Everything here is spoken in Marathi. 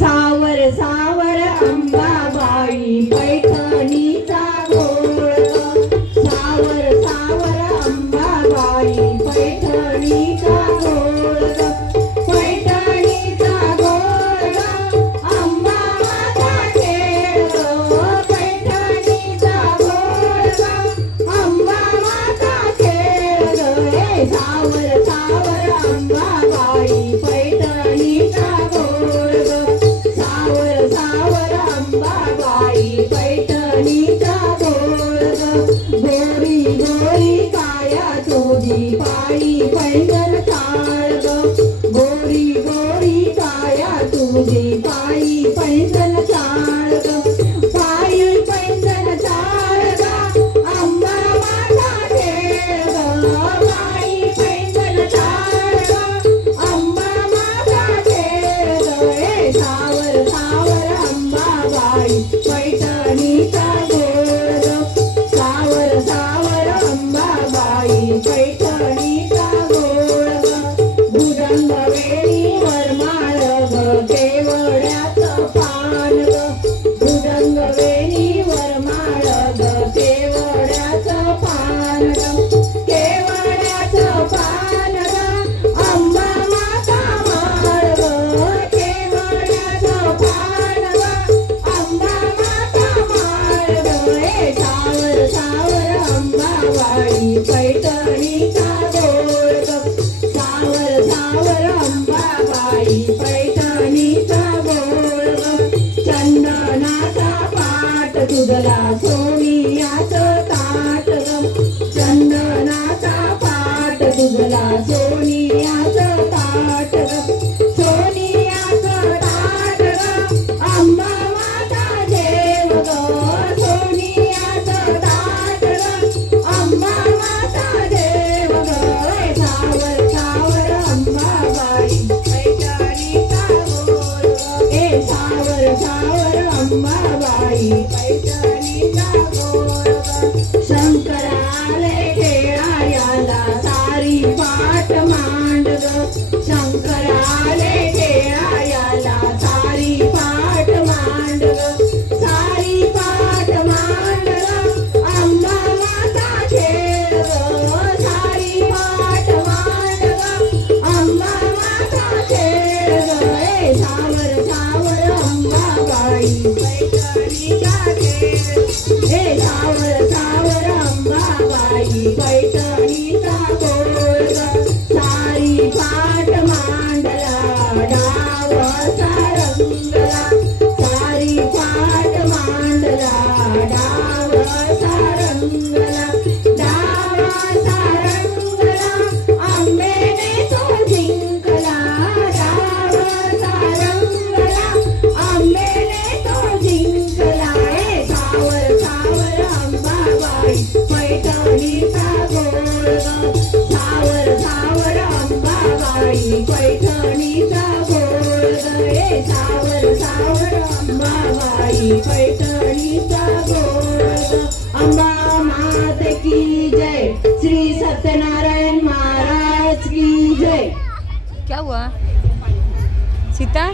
सावर सावर अंबाबाई पैठणीचा घोळ ग. सावर सावर अंबाबाई पैठणीचा घोळ ग. पैठणीचा घोळ ग. अंबा माता खेळ ग. पैठणीचा घोळ ग. अंबा माता खेळ ग. हे सावर सावर अंबाबाई पैठणीचा घोळ ग. सावर सावर अंबाबाई पैठणीचा घोळ ग. गोरी गोरी काया तुझी पायी पैंजण चाळ ग. गोरी गोरी काया तुझी पायी पैंजण चाळ ग. पायी पैंजण चाळ ग. अंबा माता खेळ ग. पायी पैंजण चाळ ग. अंबा माता खेळ ग. हे सावर सावर अंबाबाई पैठणीचा घोळ ग. सावर सावर अंबाबाई पैठणीचा घोळ ग. भुजंग वेणी वरमाळ ग. केवड्याचं पान ग. भुजंग वेणी वरमाळ ग. केवड्याचं पान ग. केवड्याचं पान ग. अंबा माता माळ ग. केवड्याचं पान ग. अंबा माता माळ ग. हे सावर सावर अंबाबाई पैठणीचा घोळ ग. सावर सावर अंबाबाई पैठणीचा घोळ ग. चंदनाचा पाट तुझला सोनियाचं ताट ग. चंदनाचा पाट तुझला सोनियाचं ताट ग. सोनियाचं ताट ग. अंबा माता देव ग. सोनियाचं ताट ग. अंबा माता देव ग. सावर सावर अंबाबाई पैठणीचा घोळ ग. हे सावर सावर अंबाबाई पैठणीचा घोळ ग. शंकराले खेळायाला सारी पाट मांड ग. शंकराले खेळायाला सारी पाट मांड ग. सारी पाट मांड ग. अंबा माता खेळ ग. सारी पाट मांड ग. अंबा माता खेळ ग. हे सावर सावर अंबाबाई पैठणीचा खेळ. हे सावर सावर अंबाबाई पैठणीचा घोळ ग. सारी पाट मांडला डावचा रंगला. सारी पाट मांडला डावचा रंगला. डावचा रंगला. आंबेने तो जिंकला. डावचा रंगला. आंबेने तो जिंकला. हे सावर सावर अंबाबाई पैठणीचा घोळ ग. सावर सावर अंबाबाई पैठणीचा घोळ ग. हे सावर सावर अंबाबाई पैठणीचा घोळ ग. अंबा मात की जय. श्री सत्यनारायण महाराज की जय. क्या हुआ सीता?